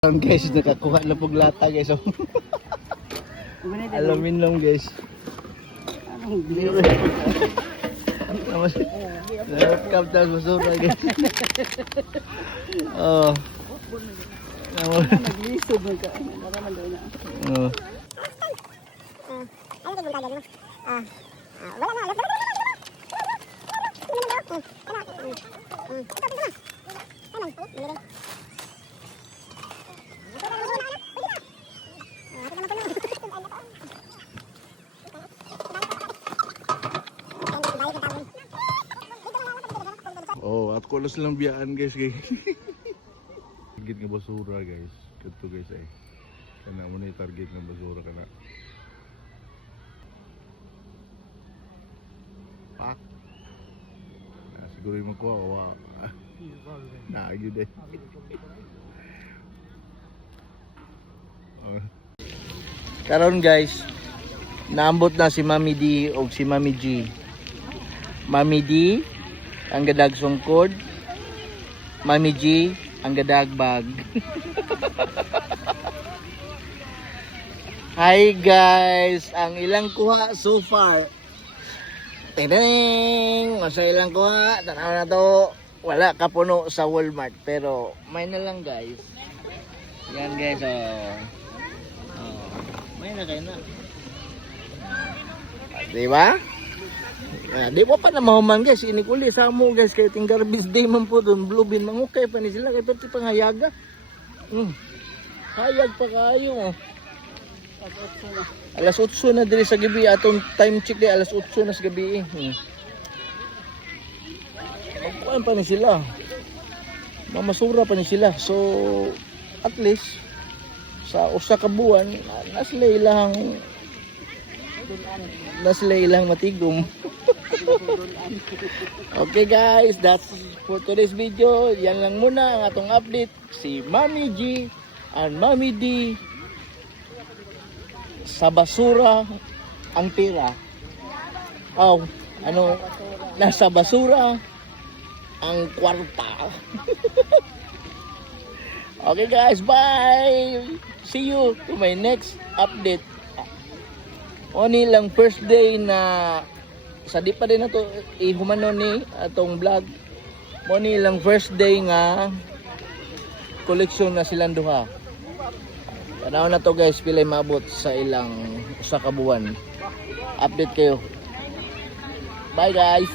Guys, nakakuha na pog lata guys. Oh. Alamin lang guys. Nakakap tapos basura guys. Oh. Naglisod mo ka. Naraman daw na. Oh. Oh, ako lang silang biyaan guys kay. Target nga basura guys. Kadto guys ay. Kana mo ni target nga basura kana. Pak. Siguro mo ko wa. Na gyud eh. Karon guys, naambot na si Mami D o si Mami G. Mami D ang gadag sungkod, Mami G ang gadag bag. Hi guys, ang ilang kuha so far. Tiding, masa ilang kuha, tanaw na to. Wala kapuno sa Walmart pero may na lang guys. Yan guys, may na kayo na. Diba? Di ba pa na mahuman guys, inikuli sa mo guys, kaya ting garbage day man po doon, blue bin, mangukay pa ni sila, kaya pati pang hayaga. Hayag pa kayo. Alas 8 na diri sa gabi, atong time check di, alas 8 na sa gabi. Magpuan pa ni sila. Mamasura pa ni sila. So, at least, sa usa ka buwan, nasila ilang matigom. Okay guys, that's for today's video. Yan lang muna ang atong update. Si Mami G and Mami D sa basura ang tira. Nasa basura ang kwarta. Okay guys, bye. See you to my next update. Oni lang first day na sa di pa din na to ihumano ni atong vlog. Oni lang first day nga collection na silang duha. Tanaw na to guys, pilay maabot sa ilang usa ka buwan. Update kayo. Bye guys.